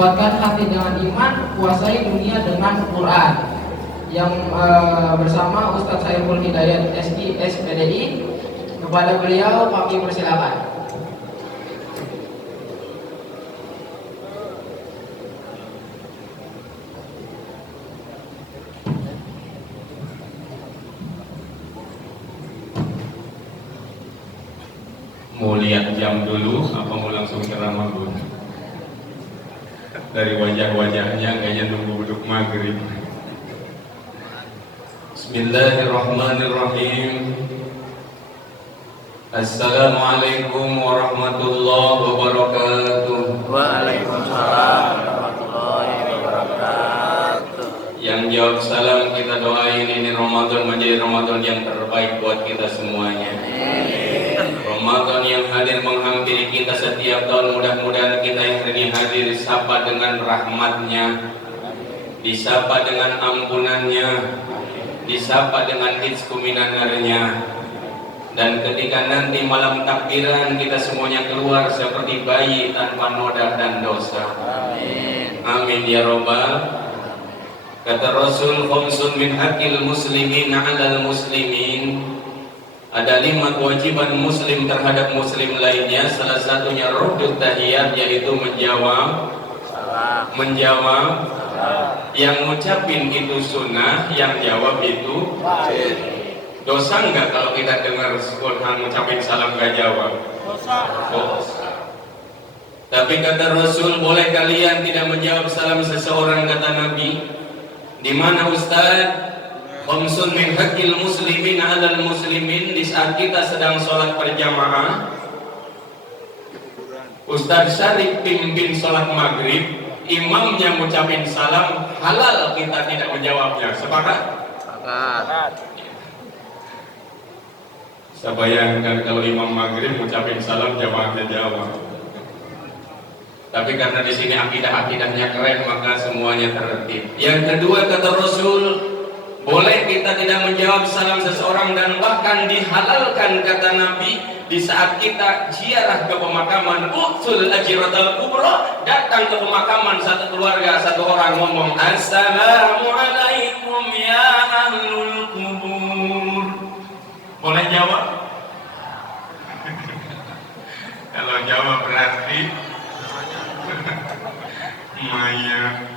Kuatkan hati dengan iman, kuasai dunia dengan Quran. Yang bersama Ustadz Saiful Hidayat SI SPDI. Kepada beliau kami persilakan. Mau lihat jam dulu apa mau langsung ceramah dulu? Dari wajah-wajahnya kayaknya nunggu duduk maghrib. Bismillahirrahmanirrahim. Assalamualaikum warahmatullahi wabarakatuh. Waalaikumsalam warahmatullahi wabarakatuh. Yang jawab salam kita doain ini Ramadan menjadi Ramadan yang terbaik buat kita semuanya. Ramadan yang hadir menghampiri kita setiap tahun, mudah-mudahan kita yang ini hadir disapa dengan rahmatnya, disapa dengan ampunannya, disapa dengan hizkuminanarnya. Dan ketika nanti malam takbiran kita semuanya keluar seperti bayi tanpa noda dan dosa. Amin. Amin ya robbal. Kata Rasul, khamsun min haqqil muslimin 'alal muslimin. Ada 5 kewajiban muslim terhadap muslim lainnya. Salah satunya ruddut tahiyat, yaitu menjawab. Yang ngucapin itu sunnah, yang jawab itu wajib. Dosa enggak kalau kita dengar orang ngucapin salam gak jawab? Dosa. Tapi kata Rasul, boleh kalian tidak menjawab salam seseorang, kata Nabi. Di mana Ustaz? Khamsun min haqqil muslimin 'alal muslimin. Di saat kita sedang sholat berjamaah, Ustaz Syarif pimpin sholat maghrib, imamnya ngucapin salam, halal kita tidak menjawabnya. Sepakat? Sepakat. Saya bayangkan kalau imam maghrib ngucapin salam, jamaahnya jawab. Tapi karena di sini akidahnya keren, maka semuanya tertib. Yang kedua kata Rasul, boleh kita tidak menjawab salam seseorang, dan bahkan dihalalkan kata Nabi di saat kita ziarah ke pemakaman, utul ajratul kubra, datang ke pemakaman satu keluarga, satu orang ngomong assalamualaikum ya ahlul kubur. Boleh jawab? Kalau jawab berarti mayat.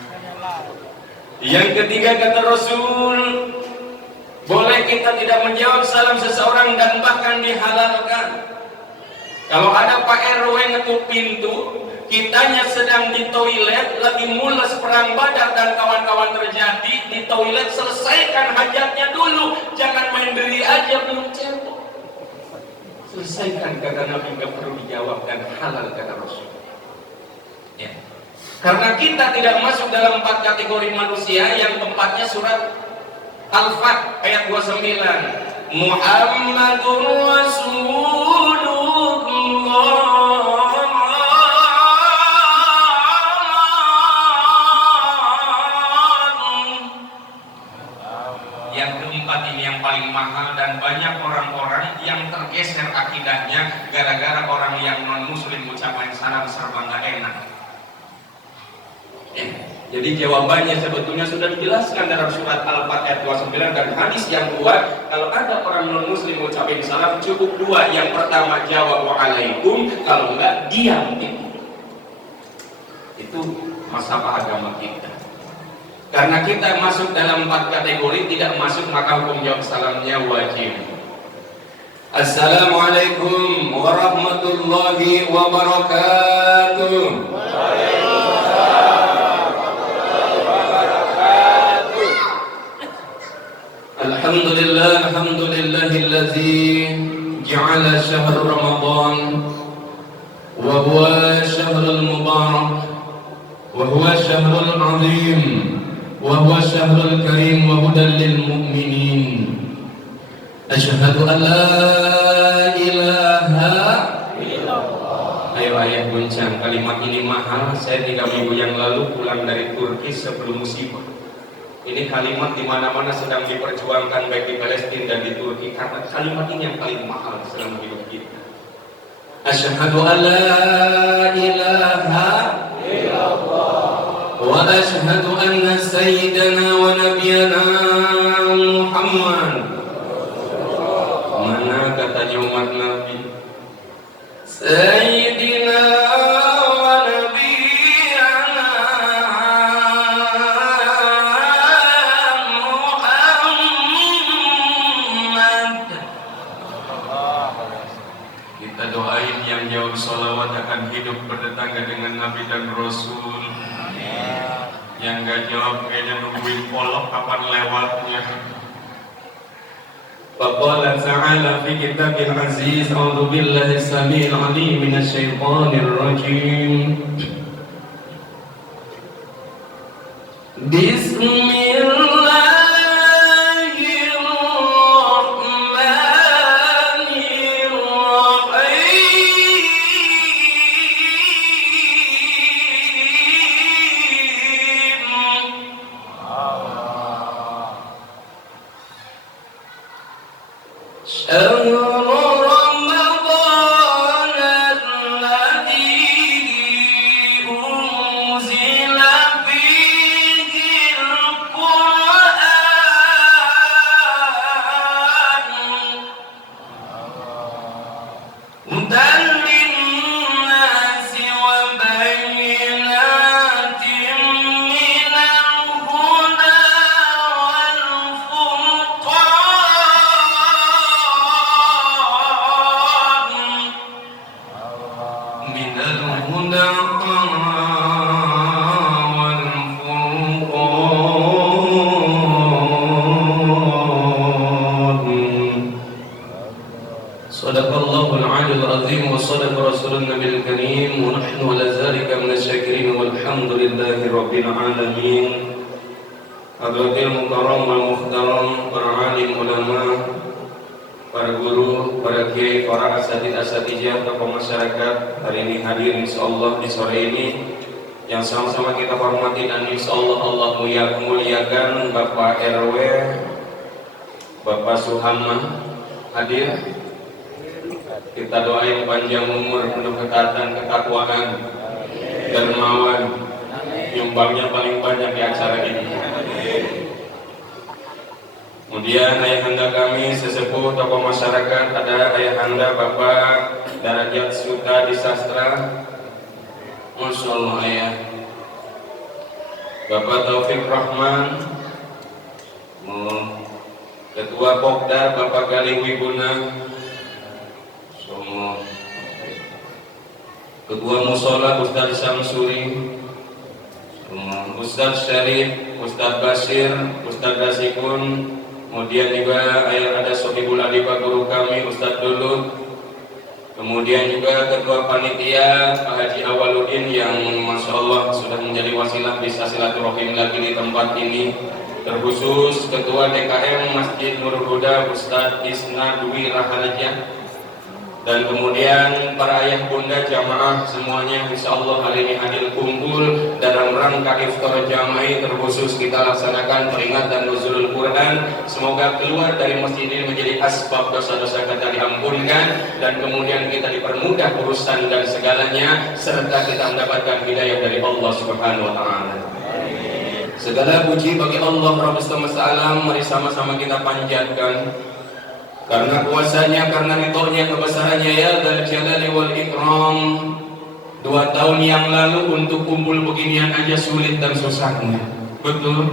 Yang ketiga kata Rasul, boleh kita tidak menjawab salam seseorang dan bahkan dihalalkan. Kalau ada Pak RW ngetuk pintu, kitanya sedang di toilet, lagi mules perang Badar dan kawan-kawan terjadi di toilet, selesaikan hajatnya dulu, jangan main diri aja belum cebok. Selesaikan kata Nabi, nggak perlu dijawab, dan halal kata Rasul. Ya. Karena kita tidak masuk dalam 4 kategori manusia, yang keempatnya surat Al-Fat ayat 29. Muhammadur Rasulullah. Yang keempat ini yang paling mahal, dan banyak orang-orang yang tergeser akidahnya gara-gara orang yang non-muslim ucapan salam serba nggak enak. Jadi jawabannya sebetulnya sudah dijelaskan dalam surat Al-Fat ayat 29 dan hadis yang kuat. Kalau ada orang non-muslim ucapin salam, cukup 2. Yang pertama jawab waalaikum, kalau enggak diam. Itu masalah agama kita. Karena kita masuk dalam 4 kategori, tidak masuk maka hukum jawab salamnya wajib. Assalamualaikum warahmatullahi wabarakatuh. Alhamdulillahilladzi ja'ala syahr Ramadan wa huwa syahrul mubarak wa huwa syahrul azim wa huwa syahrul karim wa hudan lil mu'minin. Asyhadu an la ilaha illallah. Ayo ayat goncang, kalimat ini mahal. Saya 3 minggu yang lalu pulang dari Turki sebelum musibah. Ini kalimat di mana-mana sedang diperjuangkan, baik di Palestina dan di Turki, karena kalimat ini yang paling mahal selama hidup kita. Asyhadu an la ilaha illallah وأشهد أن سيدنا ونبينا Muhammad. Mana katanya umat Nabi? Sayyidina wa nabiyana Muhammad. Kita doain yang jauh salawat akan hidup bertetangga dengan Nabi dan Rasul. Yang gak jawab kayaknya nungguin polok kapan lewatnya. Faqala ta'ala fi kitabil aziz, a'udzu billahi samil alim minasy syaithanir rajim. Sadaqallahul aliyul azim wa sadaqa rasulun nabiyil karim wa nahnu ala zalika minasyakirin walhamdulillahi rabbil alamin. Hadratil mukarram wal muhtaram, para alim ulama, para guru, para kiai, para asatidz-asatidz, tokoh masyarakat hari ini hadir insyaallah di sore ini yang sama-sama kita hormati dan insyaallah Allah muliakan Bapak RW, Bapak Suhamah hadir. Kita doain panjang umur, penuh ketaatan, ketakwaan, dermawan, nyumbangnya paling banyak di acara ini. Kemudian ayahanda kami sesepuh tokoh masyarakat, ada ayahanda Bapak Darajat Suta di Sastra, Masya Allah ayah. Bapak Taufik Rahman, Ketua Pokda Bapak Galih Wibuna, Ketua Musola Ustaz Samsuri, Ustaz Syarif, Ustaz Basir, Ustaz Dasikun, kemudian juga ada Sohibul Adibah guru kami Ustaz Dulut, kemudian juga Ketua Panitia Pak Haji Awaludin yang Masya Allah sudah menjadi wasilah bisa silaturahim lagi di tempat ini, terkhusus Ketua DKM Masjid Nurul Huda Ustaz Isna Dwi Raharaja, dan kemudian para ayah bunda jamaah semuanya insya Allah hari ini hadir kumpul dalam rangka iftar jamaah, terkhusus kita laksanakan peringatan nuzulul Quran. Semoga keluar dari masjid ini menjadi asbab dosa-dosa kita diampunkan, dan kemudian kita dipermudah urusan dan segalanya, serta kita mendapatkan hidayah dari Allah Subhanahu wa Ta'ala. Segala puji bagi Allah Rabbus semesta alam, mari sama-sama kita panjatkan karena kuasanya, karena ridhonya, kebesarannya ya Dzal Jalali wal Ikram. 2 tahun yang lalu untuk kumpul beginian aja sulit dan susahnya, betul.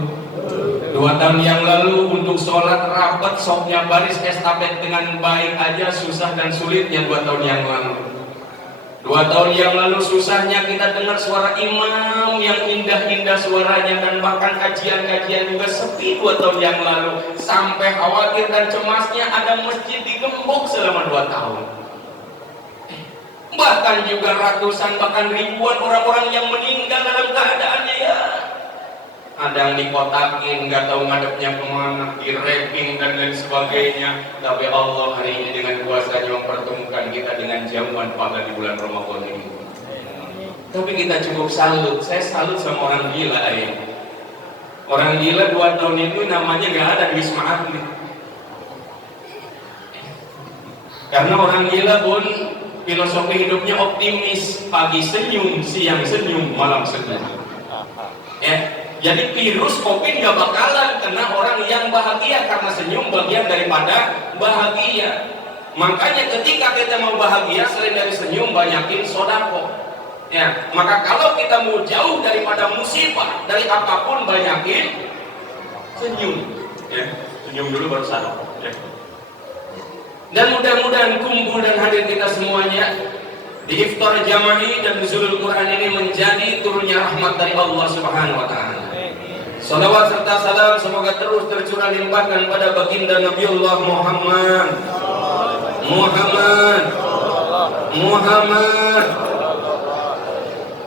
2 tahun yang lalu untuk sholat rapat sopnya baris estafet dengan baik aja susah dan sulitnya 2 tahun yang lalu. 2 tahun yang lalu susahnya kita dengar suara imam yang indah-indah suaranya, dan bahkan kajian-kajian juga sepi 2 tahun yang lalu, sampai khawatir dan cemasnya ada masjid digembok selama 2 tahun. Bahkan juga ratusan bahkan ribuan orang-orang yang meninggal dalam keadaannya ya ada yang dikotakin, nggak tahu ngadepnya kemana, di-rapping dan lain sebagainya. Tapi Allah hari ini dengan kuasanya mempertemukan kita dengan jamuan pada di bulan Ramadan ini. Tapi kita cukup salut, saya salut sama orang gila ayah. Orang gila 2 tahun itu namanya nggak ada di Wisma Atlet. Karena orang gila pun filosofi hidupnya optimis, pagi senyum, siang senyum, malam senyum. Ya, jadi virus COVID nggak bakalan kena orang yang bahagia, karena senyum bagian daripada bahagia. Makanya ketika kita mau bahagia, selain dari senyum, banyakin sodako. Ya, maka kalau kita mau jauh daripada musibah, dari apapun, banyakin senyum. Ya, senyum dulu baru sodako. Ya. Dan mudah-mudahan kumpul dan hadir kita semuanya di iftar jama'i dan nuzulul Quran ini menjadi turunnya rahmat dari Allah Subhanahu wa taala. Salawat serta salam semoga terus tercurah limpahkan pada baginda Nabiullah Muhammad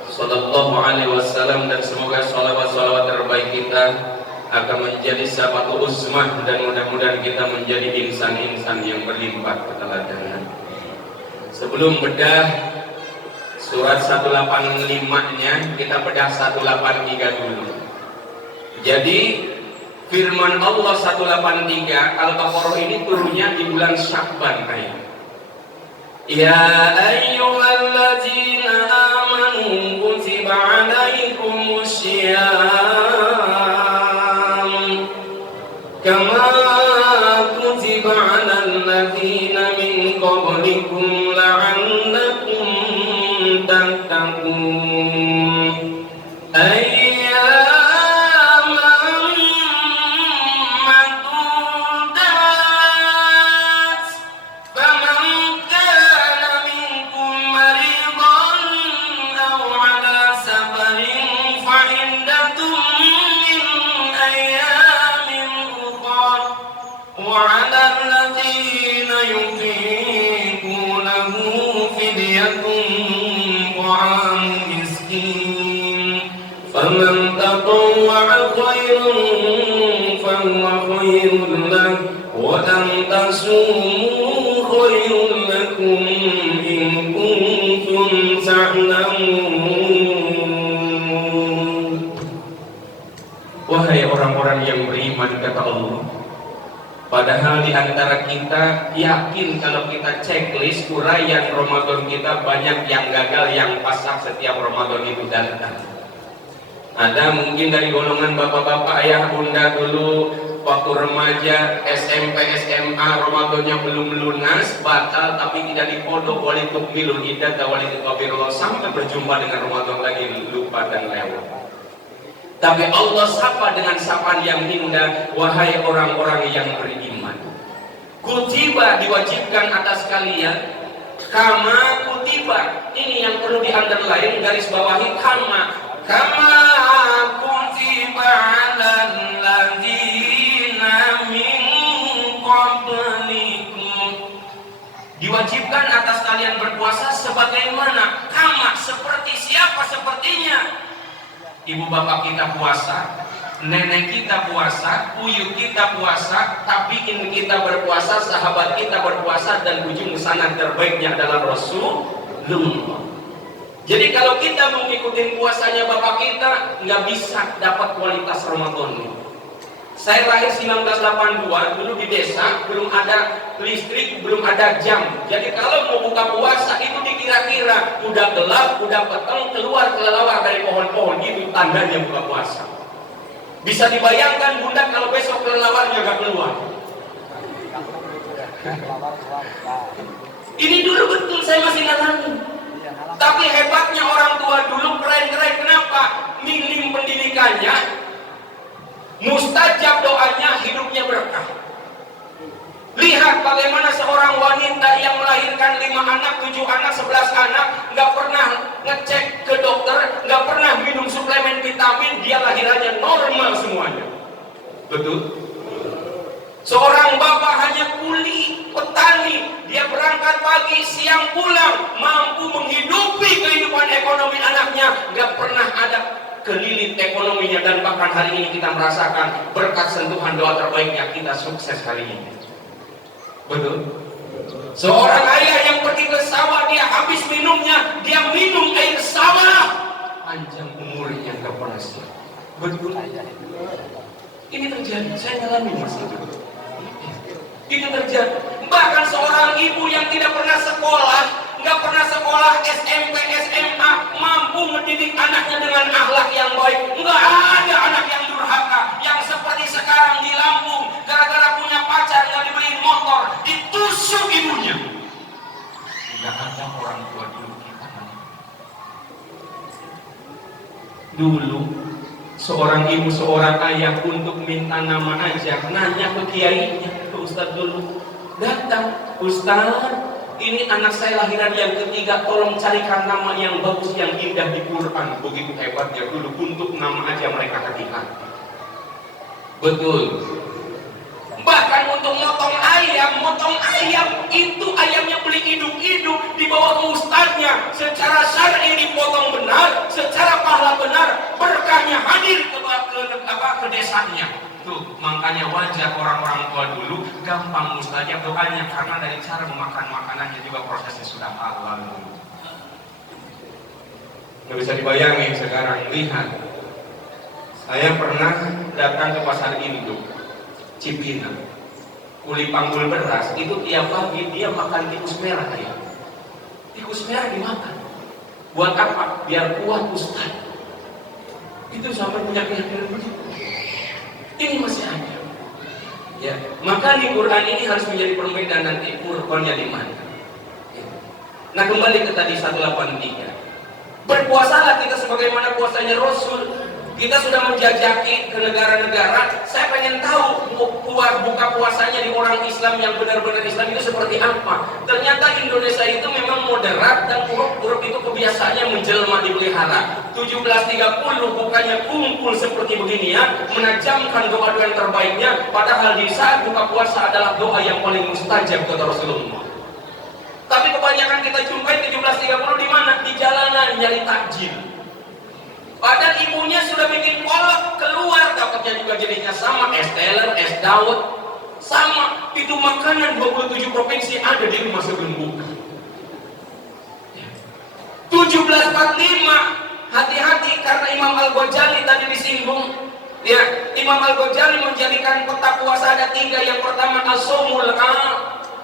sallallahu alaihi wasallam, dan semoga salawat terbaik kita akan menjadi sahabat usmah, dan mudah-mudahan kita menjadi insan-insan yang berlimpah keteladanan. Sebelum bedah surat 185-nya, kita bedah 183 dulu. Jadi firman Allah 183 Al-Baqarah ini turunnya di bulan Sya'ban ayat. Ya ayyuhalladzina amanu kutiba alaikumussyiyam kama kutiba alal ladzina min qablikum la'allakum tattaqun. Ayyaman ma'dudat faman kana minkum maridan aw ala safarin fa iddatun min ayyamin ukhra wa 'ala alladhina yutiqunahu fidyatun ta'amu miskin faman tatawwa'a khairan fahuwa khairun lahu wa an tasumu khairun lakum in kuntum ta'lamun. Wahai orang-orang yang beriman, kata Allah, padahal di antara kita yakin kalau kita checklist uraian Ramadan kita banyak yang gagal, yang pasang setiap Ramadan itu datang. Ada mungkin dari golongan bapak-bapak, ayah, bunda dulu waktu remaja, SMP, SMA, Ramadannya belum lunas, batal, tapi tidak dipodok wali tukmilul iddah wali tukabirullah, sampai berjumpa dengan Ramadan lagi lupa dan lewat. Tapi Allah sapa dengan sapaan yang indah, wahai orang-orang yang beriman, kutiba diwajibkan atas kalian, kama kutiba, ini yang perlu di-underline, garis bawahi, kama kutiba alal ladzina min qablikum, diwajibkan atas kalian berpuasa sebagaimana, kama, seperti siapa, sepertinya ibu bapak kita puasa, nenek kita puasa, uyuk kita puasa, tapi ini kita berpuasa, sahabat kita berpuasa, dan ujung sana terbaiknya adalah Rasulullah. Jadi kalau kita mau ngikutin puasanya bapak kita, nggak bisa dapat kualitas Ramadan ini. Saya lahir 1982, dulu di desa belum ada listrik, belum ada jam. Jadi kalau mau buka puasa itu dikira-kira udah gelap, udah petang, keluar kelelawar dari pohon-pohon, gitu tandanya buka puasa. Bisa dibayangkan bunda kalau besok kelelawarnya nggak keluar. Ini dulu betul saya masih ngalamin. Tapi hebatnya orang tua dulu, keren-keren. Kenapa? Minim pendidikannya, mustajab doanya, hidupnya berkah. Lihat bagaimana seorang wanita yang melahirkan 5 anak, 7 anak, 11 anak, nggak pernah ngecek ke dokter, nggak pernah minum suplemen vitamin, dia lahirannya normal semuanya. Betul? Seorang bapak hanya kuli, petani, dia berangkat pagi, siang pulang, mampu menghidupi kehidupan ekonomi anaknya, nggak pernah ada kelilit ekonominya, dan bahkan hari ini kita merasakan berkat sentuhan doa terbaiknya kita sukses hari ini. Betul? Seorang ayah yang pergi ke sawah, dia habis minumnya, dia minum air sawah, panjang umurnya nggak pernah siap. Betul? Ini terjadi, saya ngalamin mas itu. Itu terjadi. Bahkan seorang ibu yang tidak pernah sekolah, nggak pernah sekolah SMP, SMA, mampu mendidik anaknya dengan akhlak yang baik, nggak Dulu seorang ibu, seorang ayah untuk minta nama aja, nanya ke kiainya, ke ustadz dulu. Datang, ustadz, ini anak saya lahiran yang ketiga, tolong carikan nama yang bagus, yang indah di Quran. Begitu hebatnya dulu untuk nama aja mereka hati-hati. Betul. Bahkan untuk motong ayam itu ayamnya beli hidup-hidup, dibawa ke ustadznya, secara syar'i dipotong benar, secara pahala benar, berkahnya hadir ke desanya. Tuh, makanya wajar orang-orang tua dulu gampang mustajab doanya, karena dari cara memakan makanannya juga prosesnya sudah halal dulu. Nggak bisa dibayangin sekarang. Lihat, saya pernah datang ke pasar induk Cipinang, kuli panggul beras itu tiap pagi dia makan tikus merah ya. Tikus merah dimakan. Buat apa? Biar kuat ustaz. Itu sampai punya keyakinan begitu. Ini masih ada. Ya, maka di Quran ini harus menjadi perbedaan nanti Qur'annya di mana. Ya. Nah, kembali ke tadi 183. Berpuasalah kita sebagaimana puasanya Rasul. Kita sudah menjajaki ke negara-negara. Saya pengen tahu buka puasanya di orang Islam yang benar-benar Islam itu seperti apa. Ternyata Indonesia itu memang moderat dan huruf itu kebiasaannya menjelma dipelihara. 17.30 bukannya kumpul seperti begini ya, menajamkan doa-doa yang terbaiknya. Padahal di saat buka puasa adalah doa yang paling mustajab kata Rasulullah. Tapi kebanyakan kita jumpai 17.30 di mana? Di jalanan nyari takjil. Padahal ibunya sudah bikin kolak keluar, dapatnya juga jenisnya sama, es teler, es dawet, sama. Itu makanan 27 provinsi ada di rumah sebelum buka. 17.45, hati-hati karena Imam Al-Ghazali tadi disinggung. Ya, Imam Al-Ghazali menjadikan peta puasa ada 3. Yang pertama as-shaumul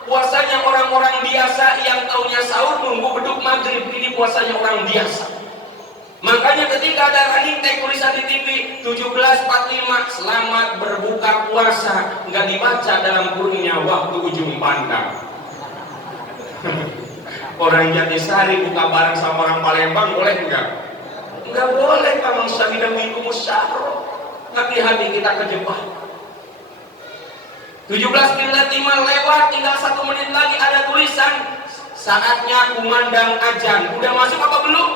puasanya orang-orang biasa yang taunya sahur nunggu beduk maghrib, ini puasanya orang biasa. Makanya ketika ada running tag tulisan di TV 17.45 selamat berbuka puasa, nggak dibaca dalam kurungnya waktu ujung pandang. Orang Jatisari buka bareng sama orang Palembang boleh nggak? Nggak boleh, Bang Syahidawikum Syahro. Hati-hati kita kejebak. 17.05 lewat, tinggal 1 menit lagi ada tulisan saatnya kumandang azan. Udah masuk apa belum?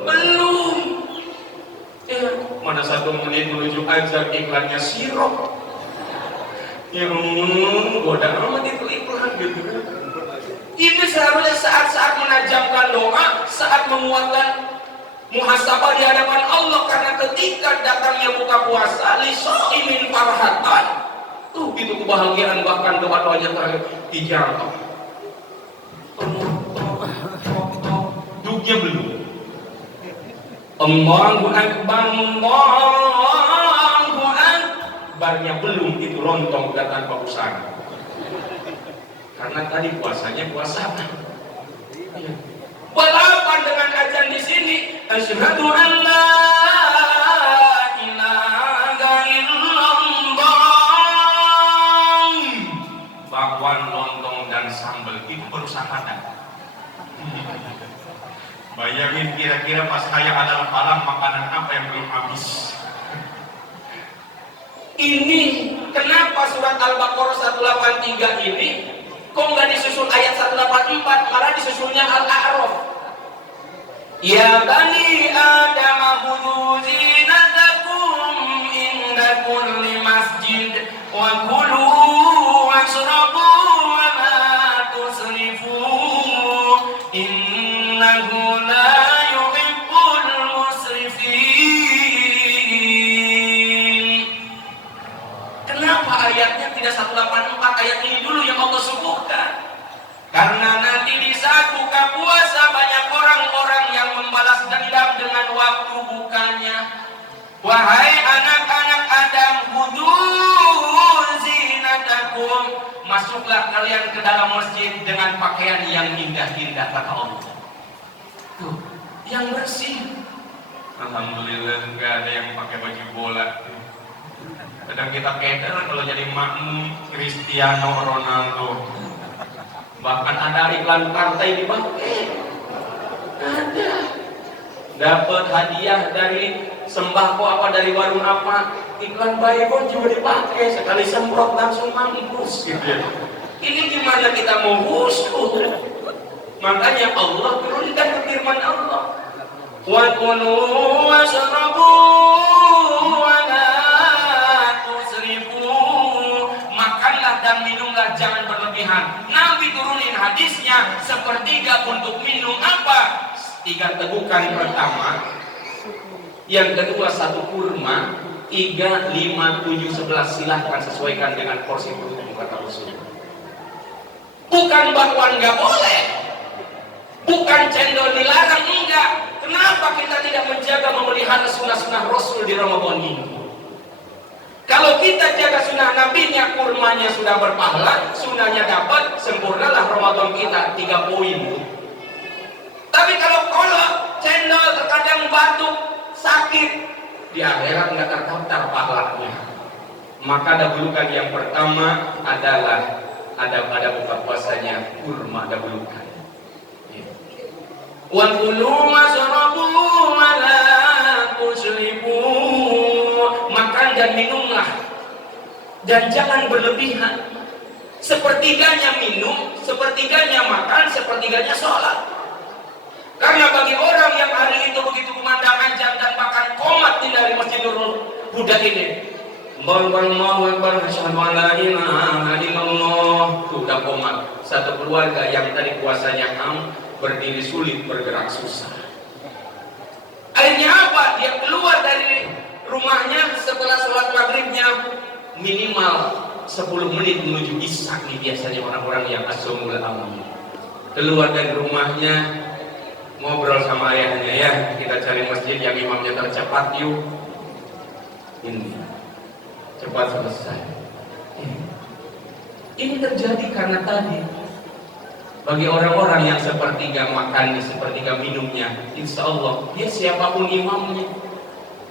Belum. Ya, mana 1 menit menuju azan iklannya sirop. Ya, goda amat itu iklan gitu kan. Ini seharusnya saat-saat menajamkan doa, saat menguatkan muhasabah di hadapan Allah, karena ketika datangnya buka puasa, lisaimin farhatan. Tuh itu kebahagiaan, bahkan doa-doanya terakhir dijawab. Duknya belum. Allahu Akbar, Allahu Akbarnya belum, itu lontong udah tanpa usaha. Karena tadi puasanya puasa. Balapan dengan azan di sini. Asyhadu an la ilaha illallah. Bakwan, lontong dan sambal itu baru syahadat. Bayangin kira-kira pas hayya alal falah makanan apa yang belum habis. Ini kenapa surat Al-Baqarah 183 ini kok nggak disusul ayat 184, malah disusulnya Al-A'raf. Ya bani Adam khudhu zinatakum inda kulli masjid wa kulu washrabu wa la tusrifu innahu la yuhibbul musrifin. Kenapa ayatnya tidak 184, ayat ini dulu yang Allah subuhkan? Karena nanti di saat buka puasa banyak orang-orang yang membalas dendam dengan waktu bukanya. Wahai anak-anak Adam, khudhu zinatakum, masuklah kalian ke dalam masjid dengan pakaian yang indah-indah kata Allah. Tuh, yang bersih. Alhamdulillah nggak ada yang pakai baju bola. Kadang kita keder kalau jadi makmum Cristiano Ronaldo. Bahkan ada iklan partai dipakai. Ada. Dapat hadiah dari sembako apa dari warung apa, iklan Baygon juga dipakai, sekali semprot langsung mampus gitu ya. Ini gimana kita mau khusyuk? Makanya Allah turunkan firman Allah, wa kulu washrabu wa la tusrifu, makanlah dan minumlah jangan berlebihan. Nabi turunin hadisnya sepertiga untuk minum apa? 3 tegukan pertama, yang kedua 1 kurma, 3, 5, 7, 11 silahkan sesuaikan dengan porsi perutmu kata Rasul. Bukan bakwan nggak boleh, bukan cendol dilarang, enggak. Kenapa kita tidak menjaga memelihara sunnah-sunnah Rasul di Ramadan ini? Kalau kita jaga sunnah Nabi-nya, kurmanya sudah berpahala, sunnahnya dapat, sempurnalah Ramadan kita 3 poin. Tapi kalau kolak, cendol, terkadang batuk, sakit, di akhirat nggak terdaftar pahalanya. Maka dahulukan yang pertama adalah ada buka puasanya, kurma dahulukan. Wa kulu washrabu wa la tusrifu, makan dan minumlah dan jangan berlebihan. Sepertiganya minum, sepertiganya makan, sepertiganya sholat. Karena bagi orang yang hari itu begitu pemandangan jam dan bahkan komat dari Masjidul Huda ini, Allahu Akbar, asyhadu an la ilaha illallah, sudah komat. Satu keluarga yang tadi puasanya berdiri sulit, bergerak susah. Akhirnya apa? Dia keluar dari rumahnya setelah sholat maghribnya minimal 10 menit menuju isya. Ini biasanya orang-orang yang asomul amin. Keluar dari rumahnya, ngobrol sama ayahnya, ya kita cari masjid yang imamnya tercepat yuk. Ini cepat selesai. Ini terjadi karena tadi bagi orang-orang yang sepertiga makannya, sepertiga minumnya, insya Allah dia siapapun imamnya,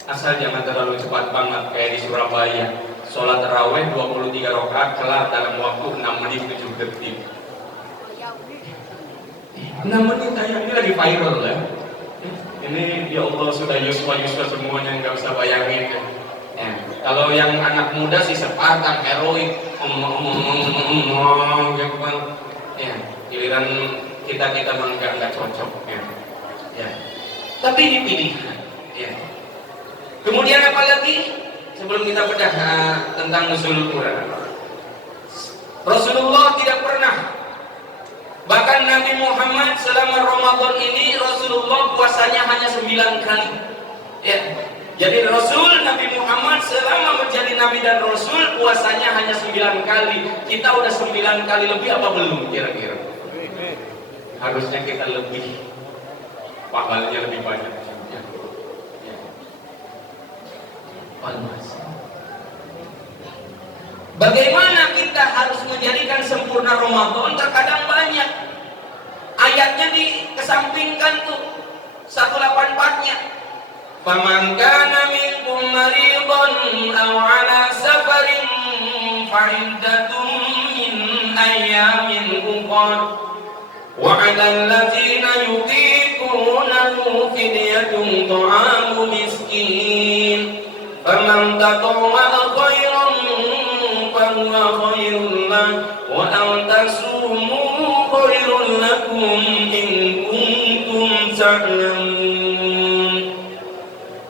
asal jangan terlalu cepat banget kayak di Surabaya. Sholat taraweh 23 rakaat kelar dalam waktu 6 menit 7 detik. 6 menit aja, ini lagi viral ya. Ini ya Allah sudah yuswa semuanya, nggak usah bayangin ya. Kalau yang anak muda sih Spartan, heroik, ya. Giliran kita nggak cocok ya. Ya. Tapi ini pilihan. Ya. Kemudian apa lagi? Sebelum kita bedah tentang nuzul Quran, Rasulullah tidak pernah, bahkan Nabi Muhammad selama Ramadan ini Rasulullah puasanya hanya 9 kali. Ya. Jadi Nabi Muhammad selama menjadi Nabi dan Rasul puasanya hanya 9 kali. Kita udah 9 kali lebih apa belum kira-kira? Harusnya kita lebih, pahalanya lebih banyak. Ya. Ya. Bagaimana kita harus menjadikan sempurna Ramadan? Terkadang banyak ayatnya dikesampingkan tuh 184-nya. Faman kana minkum maridan aw ala safarin fa iddatun min ayyamin ukhra wa 'alal ladzina yutiqunahu fidyatun ta'amu miskin faman tatawwa'a khairan fa huwa khairun lahu wa an tasumu khairun lakum in kuntum ta'lamun.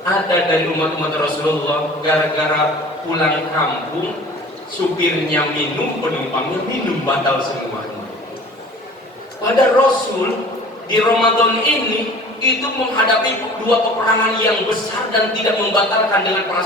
Ada dari umat-umat Rasulullah gara-gara pulang kampung supirnya minum, penumpangnya minum, batal semuanya. Pada Rasul di Ramadan ini itu menghadapi 2 peperangan yang besar dan tidak membatalkan dengan